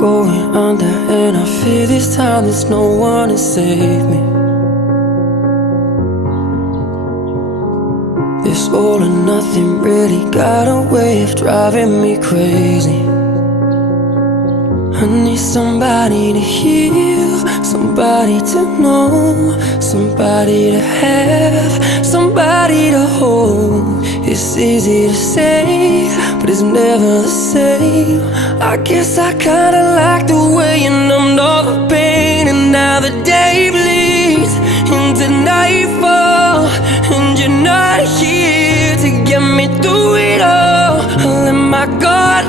going under, and I fear this time there's no one to save me. This all or nothing really got a way of driving me crazy. I need somebody to heal, somebody to know, somebody to have, somebody to hold. It's easy to say, but it's never the same. I guess I kinda like the way you numbed all the pain, and now the day bleeds into nightfall, and you're not here to get me through it all. I let my guard